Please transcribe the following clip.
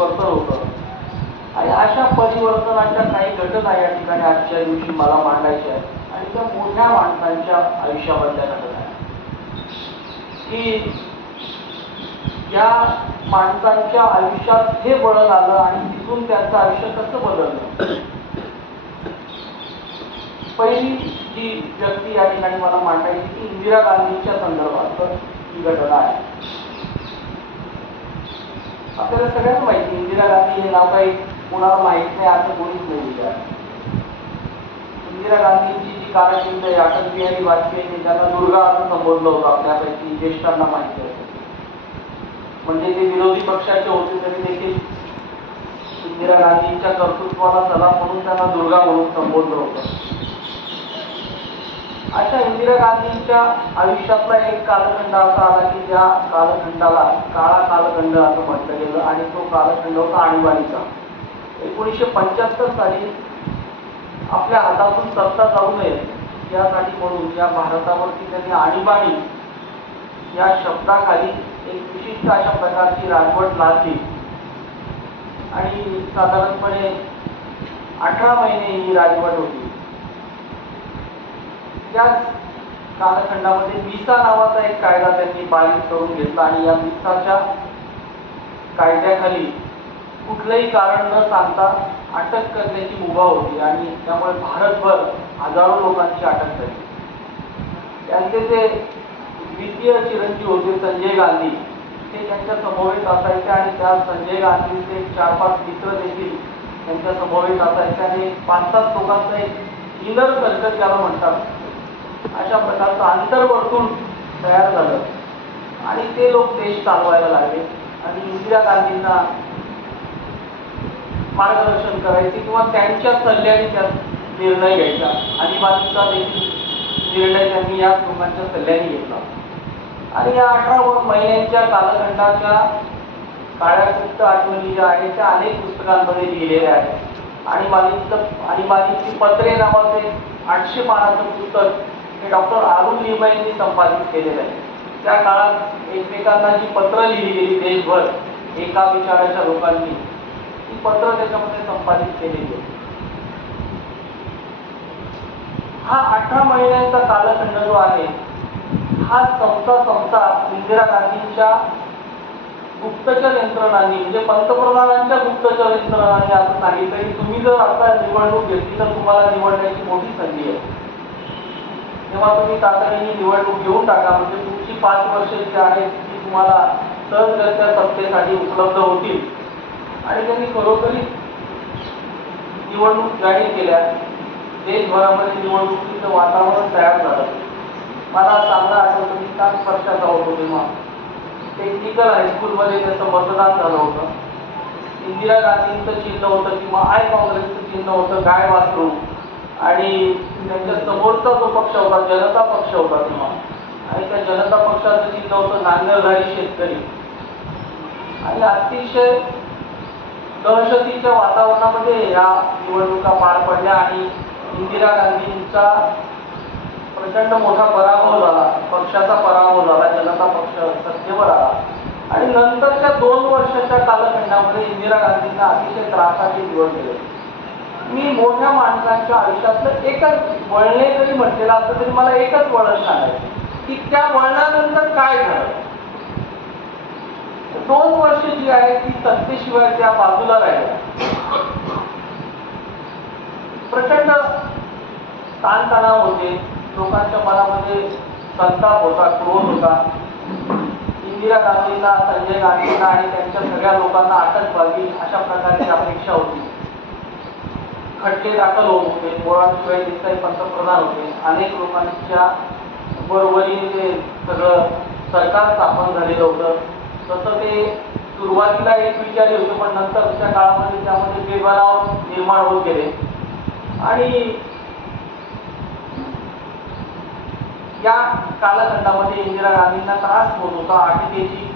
परिवर्तन होतं. आणि अशा परिवर्तनाच्या काही घटना या ठिकाणी आजच्या दिवशी मला मांडायच्या आहेत. आणि त्या मोठ्या माणसांच्या आयुष्यामधल्या घटना आहेत. की या माणसांच्या आयुष्यात हे बळण आलं आणि तिथून त्यांचं आयुष्य कसं बदललं? पहिली जी व्यक्ती या ठिकाणी मला मांडायची ती इंदिरा गांधींच्या संदर्भात ही घटना आहे. आपल्याला सगळ्यांना माहिती इंदिरा गांधी हे नाव काही कुणाला माहीत नाही असं कोणीच नाही विचार इंदिरा गांधींची जी कारकीर्द आहे अटल बिहारी वाजपेयीने ज्यांना दुर्गा असं संबोधलं होतं आपल्यापैकी ज्येष्ठांना माहिती आहे. म्हणजे ते विरोधी पक्षाचे होते तरी देखील इंदिरा गांधींच्या कर्तृत्वाला सलाम म्हणून त्यांना दुर्गा म्हणून संबोधलं होतं. अशा इंदिरा गांधींच्या आयुष्यातला एक कालखंड असा आला की ज्या कालखंडाला काळा कालखंड असं म्हटलं गेलं आणि तो कालखंड होता आणीबाणीचा. एकोणीसशे पंच्याहत्तर साली आपल्या हातातून सत्ता जाऊ नये यासाठी म्हणून या भारतावरती त्यांनी आणीबाणी या शब्दाखाली एक विशिष्ट अशा प्रकारची राजवट लादली. आणि साधारणपणे अठरा महिने ही राजवट होती. याच कालखंडामध्ये मिसा नावाचा एक कायदा त्यांनी पारित करून घेतला आणि या मिसाच्या कायद्याखाली कुठलंही कारण न सांगता अटक करण्याची मुभा होती आणि त्यामुळे भारतभर हजारो लोकांची अटक झाली. त्यांचे जे द्वितीय चिरंजीव होते संजय गांधी ते त्यांच्या समवेत असायचे आणि त्या संजय गांधीचे चार पाच मित्र देखील त्यांच्या समवेत असायचे आणि पाच सात लोकांचा एक इनर सर्कल ज्याला म्हणतात. अशा प्रकारचं आंतरवर्तुळ तयार झालं. आणि ते लोक देश चालवायला लागले. आणि इंदिरा गांधींना मार्गदर्शन करायचे किंवा त्यांच्या सल्ल्याने त्या निर्णय घ्यायचा. आणि देखील निर्णय त्यांनी या लोकांच्या सल्ल्याने घेतला. आणि या अठरा महिन्यांच्या कालखंडाच्या काळ्याकृत आठवणी ज्या आहेत त्या अनेक पुस्तकांमध्ये लिहिलेल्या आहेत. आणि मालिकचं आणि मालिकची पत्रे नावाचे आठशे पानाचं पुस्तक हे डॉक्टर अरुण लिमा यांनी संपादित केलेलं आहे. त्या काळात एकमेकांना जी पत्र लिहिली गेली देशभर एका विचाराच्या लोकांनी ती पत्र त्याच्यामध्ये संपादित केलेली आहे हा अठरा महिन्यांचा कालखंड जो आहे हा संपता संपता इंदिरा गांधींच्या गुप्तचर यंत्रणांनी म्हणजे पंतप्रधानांच्या गुप्तचर यंत्रणांनी असं सांगितलं की तुम्ही जर आता निवडणूक घेतली तर तुम्हाला निवडण्याची मोठी संधी आहे. तेव्हा तुम्ही तातडीने निवडणूक घेऊन टाका म्हणजे तुमची पाच वर्ष जी आहेत ती तुम्हाला सहजगत्या सत्तेसाठी उपलब्ध होतील. आणि त्यांनी खरोखरी निवडणूक जाहीर केल्या. देशभरामध्ये निवडणुकीचं वातावरण तयार झालं. मला चांगला आठवतं मी काल वर्षाचा होतो तेव्हा. टेक्निकल हायस्कूलमध्ये त्याचं मतदान झालं होतं. इंदिरा गांधींचं चिन्ह होतं किंवा आय काँग्रेसचं चिन्ह होतं गाय वासरू. आणि त्यांच्या समोरचा जो पक्ष होता जनता पक्ष होता तेव्हा. आणि त्या जनता पक्षाचं चिन्ह होतं नांगरधारी शेतकरी. आणि अतिशय दहशतीच्या वातावरणामध्ये या निवडणुका पार पडल्या आणि इंदिरा गांधींचा प्रचंड मोठा पराभव झाला पक्षाचा पराभव झाला जनता पक्ष सत्तेवर आला. आणि नंतरच्या दोन वर्षाच्या कालखंडामध्ये इंदिरा गांधींना अतिशय त्रासाची निवड दिले मी मोठ्या माणसांच्या आयुष्यातलं एकच वळणे जरी म्हटलेलं असतं तरी मला एकच वळण सांगायचं की त्या वळणानंतर काय झालं? दोन वर्ष जी आहे ती सत्तेशिवाय त्या बाजूला राहिल्या प्रचंड ताणतणाव होते. लोकांच्या मनामध्ये संताप होता क्रोध होता. इंदिरा गांधींना संजय गांधींना आणि त्यांच्या सगळ्या लोकांना अटक व्हावी अशा प्रकारची अपेक्षा होती. खटके दाखल होत. होते मुळाशिवाय देसाई पंतप्रधान होते. अनेक लोकांच्या बरोबरीने ते सगळं सरकार स्थापन झालेलं होतं. तसं ते सुरुवातीला एक विचारले होते पण नंतरच्या काळामध्ये त्यामध्ये बेबनाव निर्माण होत गेले. आणि या कालखंडामध्ये इंदिरा गांधींना त्रास होत होता. अटकेची